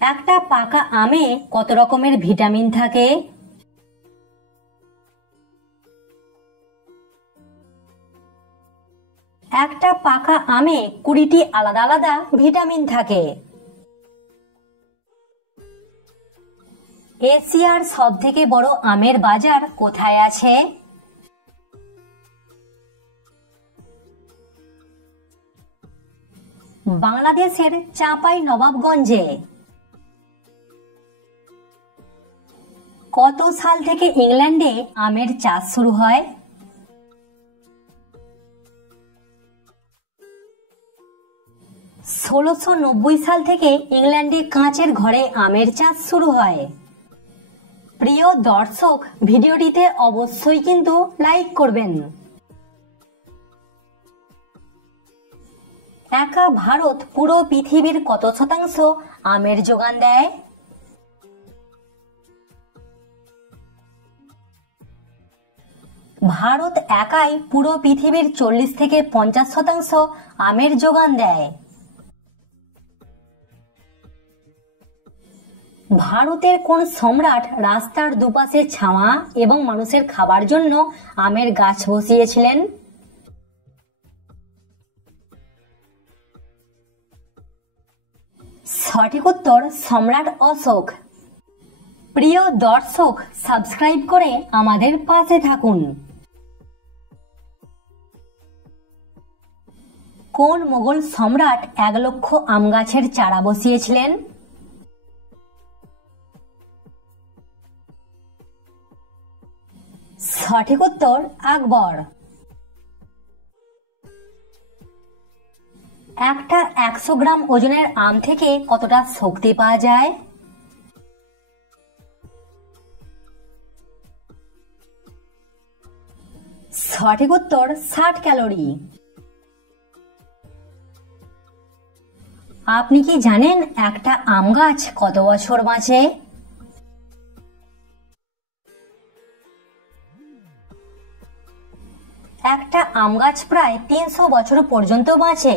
একটা পাকা আমে কত রকমের ভিটামিন থাকে? একটা পাকা আমে 20টি আলাদা আলাদা ভিটামিন থাকে। এশিয়ার সবথেকে বড় আমের বাজার কোথায় আছে? বাংলাদেশের চাঁপাইনবাবগঞ্জে। কত সাল থেকে ইংল্যান্ডে আমের চাষ শুরু হয়? 1690 সাল থেকে ইংল্যান্ডে কাঁচের ঘরে আমের চাষ শুরু হয়। প্রিয় দর্শক, ভিডিওটিতে অবশ্যই কিন্তু লাইক করবেন। একা ভারত পুরো পৃথিবীর কত শতাংশ আমের যোগান দেয়? ভারত একাই পুরো পৃথিবীর 40 থেকে 50% আমের যোগান দেয়। ভারতের কোন সম্রাট রাস্তার দুপাশে ছাওয়া এবং মানুষের খাবার জন্য আমের গাছ বসিয়েছিলেন? সঠিক উত্তর সম্রাট অশোক। প্রিয় দর্শক, সাবস্ক্রাইব করে আমাদের পাশে থাকুন। কোন মোগল সম্রাট 1 লক্ষ আম গাছের চারা বসিয়েছিলেন? সঠিক উত্তর আকবর। একটা 100 গ্রাম ওজনের আম থেকে কতটা শক্তি পাওয়া যায়? সঠিক উত্তর 60 ক্যালোরি। আপনি কি জানেন একটা আম গাছ কত বছর বাঁচে? একটা আম গাছ প্রায় 300 বছর পর্যন্ত বাঁচে।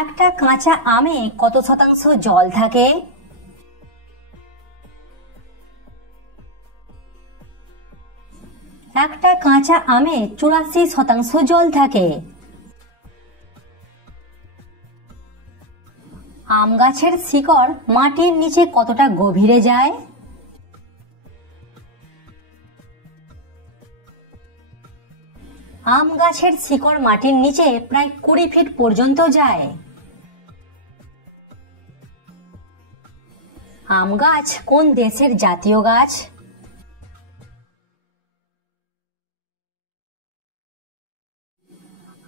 একটা কাঁচা আমে কত শতাংশ জল থাকে? একটা কাঁচা আমে 84% জল থাকে। আম গাছের শিকড় মাটির নিচে কতটা গভীরে যায়? আম গাছের শিকড় মাটির নিচে প্রায় 20 ফিট পর্যন্ত যায়। আম গাছ কোন দেশের জাতীয় গাছ?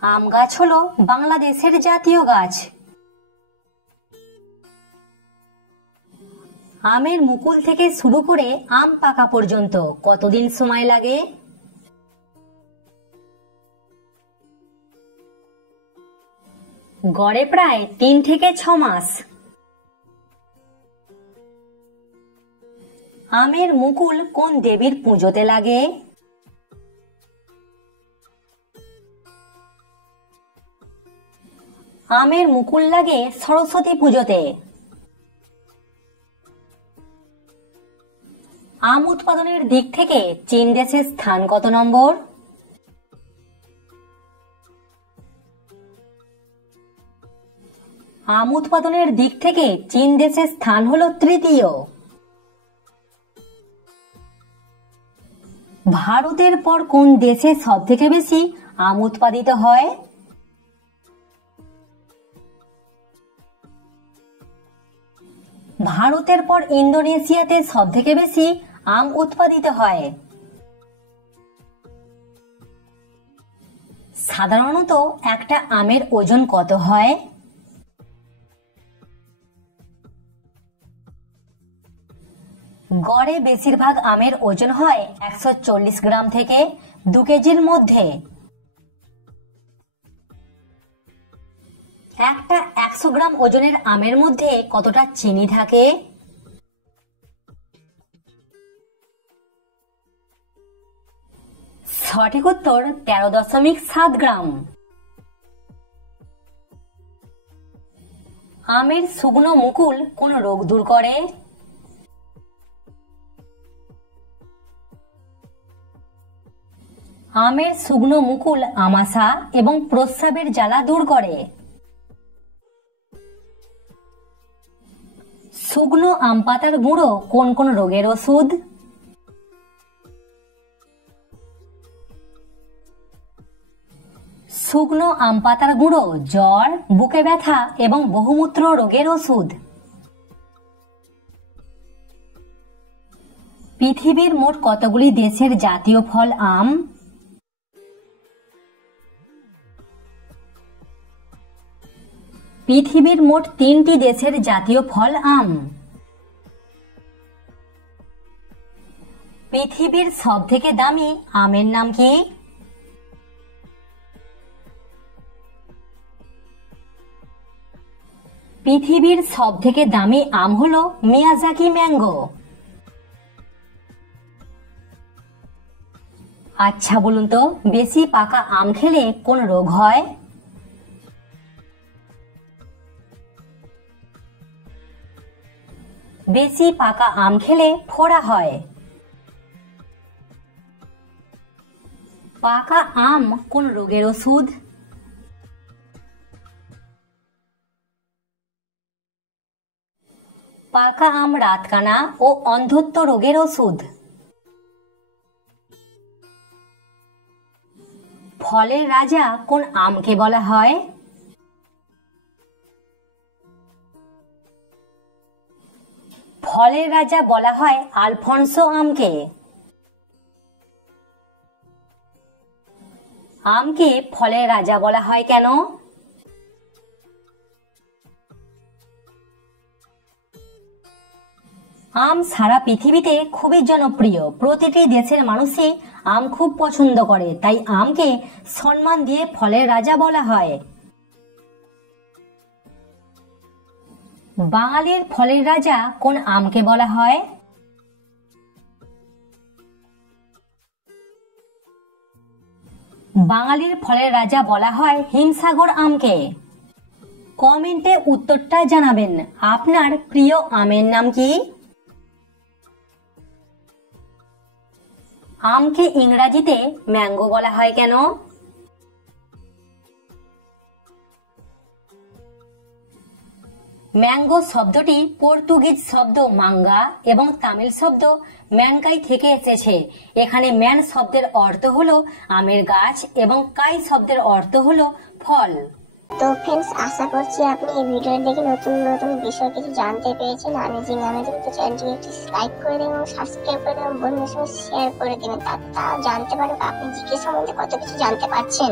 আম গাছ হলো বাংলাদেশের জাতীয় গাছ। আমের মুকুল থেকে শুরু করে আম পাকা পর্যন্ত কতদিন সময় লাগে? গড়ে প্রায় 3 থেকে 6 মাস। আমের মুকুল কোন দেবীর পুজোতে লাগে? আমের মুকুল লাগে সরস্বতী পুজোতে। আম উৎপাদনের দিক থেকে চীন দেশের স্থান কত নম্বর? আম উৎপাদনের দিক থেকে চীন দেশের স্থান হলো তৃতীয়। ভারতের পর কোন দেশে সবথেকে বেশি আম উৎপাদিত হয়? ভারতের পর ইন্দোনেশিয়াতে সবথেকে বেশি আম উৎপাদিত হয়। সাধারণত একটা আমের ওজন কত হয়? গড়ে বেশিরভাগ আমের ওজন হয় 140 গ্রাম থেকে 2 কেজির মধ্যে। একটা 100 গ্রাম ওজনের আমের মধ্যে কতটা চিনি থাকে? সঠিক উত্তর 13.7 গ্রাম। আমের শুকনো মুকুল কোন রোগ দূর করে? আমের শুকনো মুকুল আমাশা এবং প্রস্রাবের জ্বালা দূর করে। শুকনো আম পাতার গুঁড়ো কোন কোন রোগের ওষুধ? শুকনো আম পাতার গুঁড়ো জ্বর, বুকে ব্যথা এবং বহুমূত্র রোগের ওষুধ। পৃথিবীর মোট কতগুলি দেশের জাতীয় ফল আম? পৃথিবীর মোট 3টি দেশের জাতীয় ফল আম। পৃথিবীর সবথেকে দামি আমের নাম কি? পৃথিবীর সবথেকে দামি আম হলো মিয়াজাকি ম্যাঙ্গো। আচ্ছা বলুন তো, বেশি পাকা আম খেলে কোন রোগ হয়? বেশি পাকা আম খেলে ফোড়া হয়। পাকা আম কোন রোগের ওষুধ? পাকা আম রাতকানা ও অন্ধত্ব রোগের ওষুধ। ফলের রাজা কোন আমকে বলা হয়? ফলের রাজা বলা হয় আলফনসো আমকে। আমকে ফলের রাজা বলা হয় কেন? আম সারা পৃথিবীতে খুবই জনপ্রিয়। প্রতিটি দেশের মানুষই আম খুব পছন্দ করে, তাই আমকে সম্মান দিয়ে ফলের রাজা বলা হয়। বাঙালির ফলের রাজা কোন আমকে বলা হয়? বাঙালির ফলের রাজা বলা হয় হিমসাগর আমকে। কমেন্টে উত্তরটা জানাবেন। আপনার প্রিয় আমের নাম কি? আমকে ইংরেজিতে ম্যাঙ্গো বলা হয় কেন? ম্যাঙ্গো শব্দটি পর্তুগিজ শব্দ মাঙ্গা এবং তামিল শব্দ ম্যানকাই থেকে এসেছে। এখানে ম্যান শব্দের অর্থ হলো আমের গাছ এবং কাই শব্দের অর্থ হলো ফল। তো ফ্রেন্ডস, আশা করছি আপনি এই ভিডিও দেখে নতুন নতুন বিষয় কিছু জানতে পেরেছেন। আমেজিং তো চ্যানেলটিকে একটু লাইক করে দেবেন এবং সাবস্ক্রাইব করে দেবেন, বন্ধুদের সঙ্গে শেয়ার করে দেবেন, তারা জানতে পারবে আপনি জিকে সম্বন্ধে কত কিছু জানতে পারছেন।